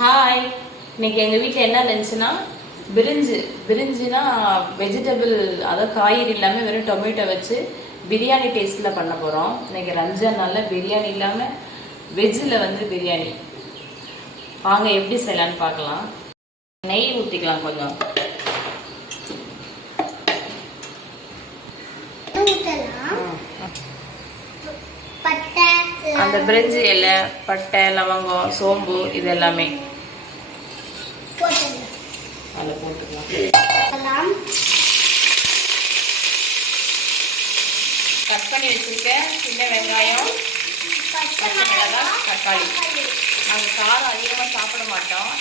Hi, இன்னைக்கு எங்கள் வீட்டில் என்ன இருந்துச்சுன்னா பிரிஞ்சுனா வெஜிடபிள், அதாவது காய்கறி இல்லாமல் வெறும் டொமேட்டோ வச்சு பிரியாணி டேஸ்ட்டில் பண்ண போகிறோம். இன்னைக்கு ரம்ஜான்னால பிரியாணி இல்லாமல் வெஜ்ஜில் பிரியாணி. வாங்க எப்படி செய்யலான்னு பார்க்கலாம். நெய் ஊற்றிக்கலாம் கொஞ்சம். அந்த பிரிஞ்சி இலை, பட்டை, லவங்கம், சோம்பு இது எல்லாமே அதில் போட்டுக்கலாம். கட் பண்ணி வச்சிருக்கேன் சின்ன வெங்காயம், பச்சை மிளகாய், தக்காளி. நாங்கள் காரம் அதிகமாக சாப்பிட மாட்டோம்,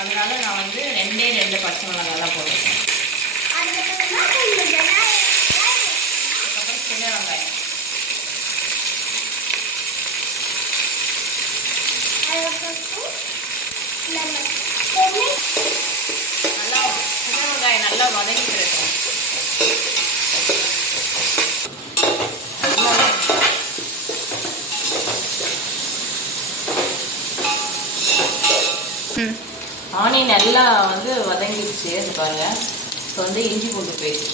அதனால நான் 2 பச்சை மிளகாய் தான் போட்டிருக்கேன். அதுக்கப்புறம் சின்ன வெங்காயம், சின்ன வெங்காயம் நல்லா வதங்கிட்டு இருக்கும். ஆனியன் நல்லா வதங்கிடுச்சு. அது பாருங்க. இப்போ இஞ்சி பூண்டு பேஸ்ட்,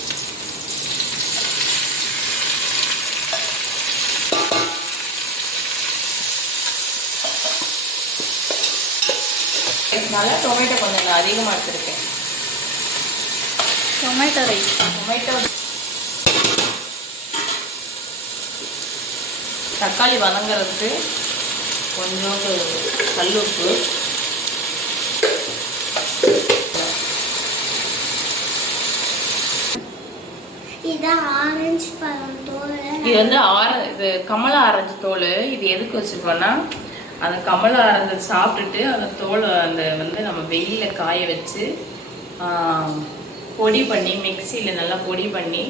டொமேட்டோ கொஞ்சம் அதிகமாக எடுத்துருக்கேன். டொமேட்டோ தக்காளி வதங்கிறதுக்கு கொஞ்சோண்டு கல்லுப்பு, இது கமலா ஆரஞ்சு தோல். இது எதுக்கு வச்சுருக்கோன்னா, அந்த கமலா ஆரஞ்சு சாப்பிட்டுட்டு அந்த தோல் நம்ம வெயிலில் காய வச்சு பொடி பண்ணி மிக்சியில் நல்லா பொடி பண்ணி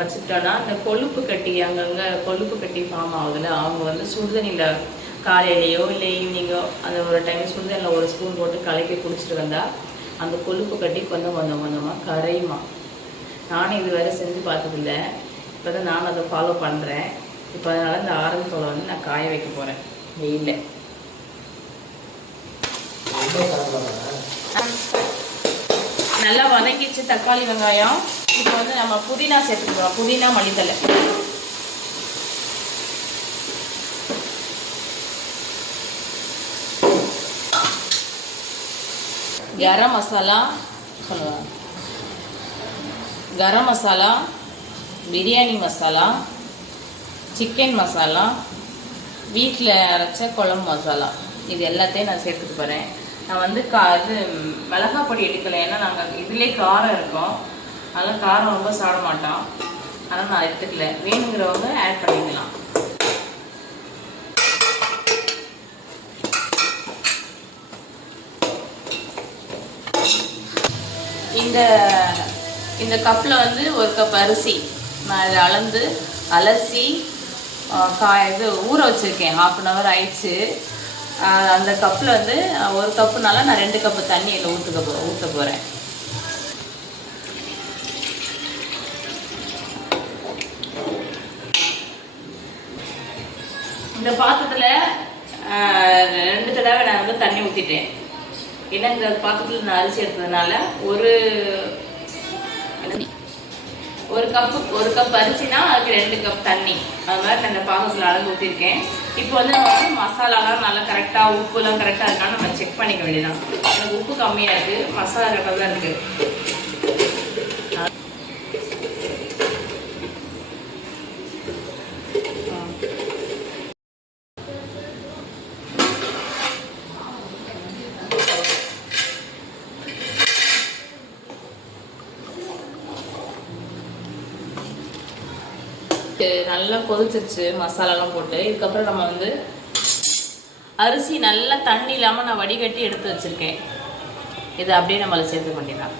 வச்சுட்டோன்னா அந்த கொழுப்பு கட்டி, அங்கங்கே கொழுப்பு கட்டி ஃபார்ம் ஆகுதுல்ல, அவங்க சுடுதண்ணியில் காலையிலையோ இல்லை ஈவினிங்கோ அந்த ஒரு டைம் சுடுதண்ணில் 1 ஸ்பூன் போட்டு கலக்கி குடிச்சிட்டு வந்தால் அந்த கொழுப்பு கட்டி கொஞ்சமாக கரையுமா. நானும் இது வேறு செஞ்சு பார்த்ததில்லை, இப்போ தான் நான் அதை ஃபாலோ பண்ணுறேன். இப்போ அதனால் இந்த ஆரஞ்சு தோலை நான் காய வைக்க போகிறேன் வெயிலில். நல்லா வதங்கிச்சு தக்காளி வெங்காயம். இப்போ நம்ம புதினா சேர்த்துக்கிறோம். புதினா, மல்லித்தலை, கரம் மசாலா, கரம் மசாலா, பிரியாணி மசாலா, சிக்கன் மசாலா, வீட்டில் அரைச்ச குழம்பு மசாலா, இது எல்லாத்தையும் நான் சேர்த்துட்டு போகிறேன். நான் இது மிளகாய் பொடி எடுக்கலை, ஏன்னா நாங்கள் இதிலே காரம் இருக்கோம், அதனால் காரம் ரொம்ப சாப்பிட மாட்டோம், அதனால் நான் எடுத்துக்கல. வேணுங்கிறவங்க ஆட் பண்ணிக்கலாம். இந்த கப்பில் 1 கப் அரிசி நான் இதை அளந்து அலசி ஊற வச்சுருக்கேன். 1/2 hour ஆயிடுச்சு. அந்த கப்பில் 1 கப்புனால நான் 2 கப்பு தண்ணி இதில் ஊற்ற போகிறேன். இந்த பாத்திரத்தில் 2 தடவை நான் தண்ணி ஊற்றிட்டேன். ஏன்னா இந்த பாத்திரத்தில் நான் அரிசி எடுத்ததுனால ஒரு கப் அரிசினா அதுக்கு 2 கப் தண்ணி, அது மாதிரி நான் இந்த பாத்திரத்தில் அளந்து ஊற்றிருக்கேன். இப்போ நம்ம மசாலாலாம் நல்லா கரெக்டாக, உப்புலாம் கரெக்டாக இருக்கான்னு நம்ம செக் பண்ணிக்க வேண்டியதான். எனக்கு உப்பு கம்மியாக இருக்குது, மசாலா கரெக்டாக தான் இருக்குது. நல்லா கொதிச்சிருச்சு மசாலாலாம் போட்டு. இதுக்கப்புறம் நம்ம அரிசி நல்லா தண்ணி இல்லாமல் நான் வடிகட்டி எடுத்து வச்சுருக்கேன். இதை அப்படியே நம்மளை சேர்த்து பண்ணிடலாம்.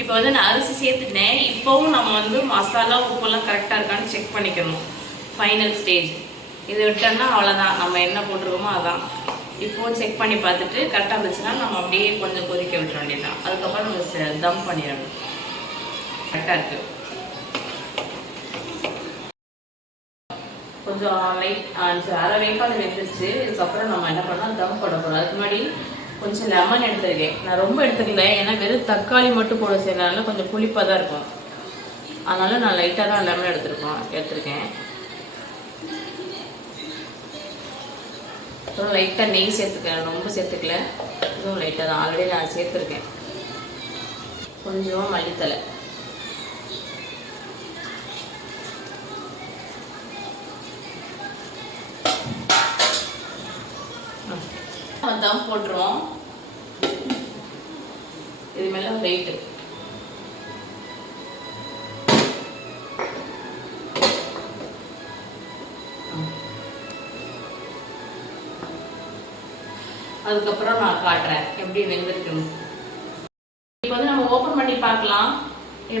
இப்போ நான் அரிசி சேர்த்துட்டேன். இப்போவும் நம்ம மசாலா உப்பெல்லாம் கரெக்டாக இருக்கான்னு செக் பண்ணிக்கணும். Final stage. இது விட்டோம்னா அவ்வளோதான், நம்ம என்ன போட்டிருக்கோமோ அதான். இப்போ செக் பண்ணி பார்த்துட்டு கரெக்டாக இருந்துச்சுன்னா நம்ம அப்படியே கொஞ்சம் கொதிக்க விட்டுற வேண்டியதான். அதுக்கப்புறம் நம்ம தம் பண்ணிடணும். கரெக்டாக இருக்குது. கொஞ்சம் அரை வேக்காடு வெந்துருச்சு. இதுக்கப்புறம் நம்ம என்ன பண்ணால் தம் போட போகிறோம். அதுக்கு முன்னாடி கொஞ்சம் லெமன் எடுத்துருக்கேன். நான் ரொம்ப எடுத்துக்கல, ஏன்னா வெறும் தக்காளி மட்டும் போட செய்யறதுனால கொஞ்சம் புளிப்பாக தான் இருக்கும். அதனால நான் லைட்டாக தான் லெமன் எடுத்திருக்கேன். அப்புறம் லைட்டாக நெய் சேர்த்துக்கிறேன், ரொம்ப சேர்த்துக்கல, இதுவும் லைட்டாக தான் ஆல்ரெடி நான் சேர்த்துருக்கேன். கொஞ்சமாக மல்லித்தலை, தம் போட்டுருவோம். இது மேலே வெயிட்டு அதுக்கப்புறம் நான் காட்டுறேன் எப்படி வெந்திருக்குன்னு. இப்போ வந்து நம்ம ஓப்பன் பண்ணி பார்க்கலாம்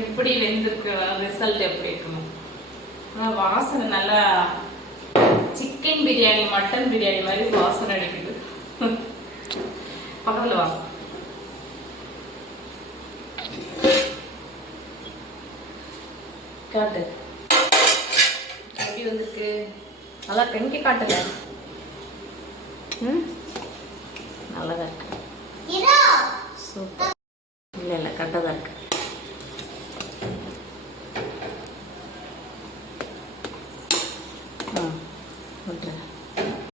எப்படி வெந்திருக்கு, ரிசல்ட் எப்படி இருக்கணும். வாசனை நல்லா சிக்கன் பிரியாணி மட்டன் பிரியாணி மாதிரி வாசனை அடிக்குது. பக்கத்துல வாங்க. காட்டு எப்படி வந்திருக்கு, நல்லா கண்கி காட்டுங்க. நல்லதா இருக்கு, சூப்பர்.